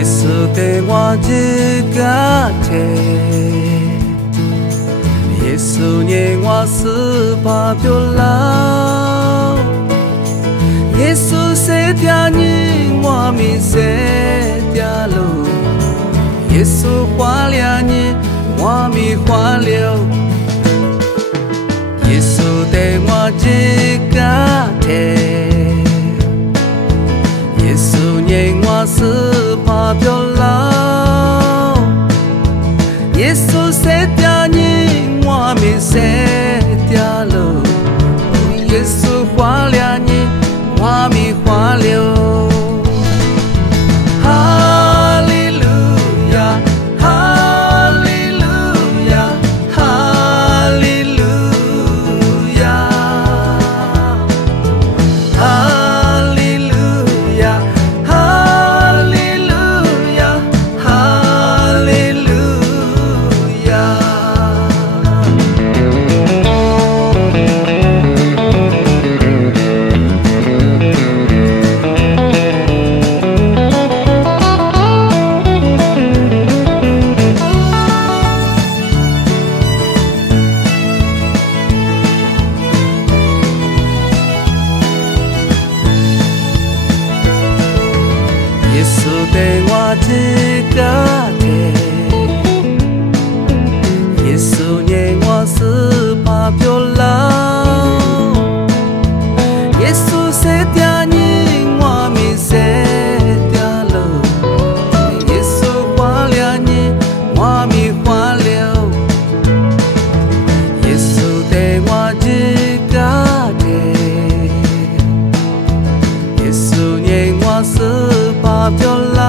耶稣对我一个天，耶稣念我是把表老，耶稣是条你我咪是条路，耶稣花了你我咪花了，耶稣对我一个天。耶稣念我是把表老，耶稣是条你我咪是条路，耶稣花了你我咪花了。哈利路亚，哈利路亚，哈利路亚，哈利路亚。耶稣对我一个天，耶稣念我是把表老，耶稣是条你我咪是条路，耶稣花了你我咪花了，耶稣对我一个天，耶稣念我是把表老。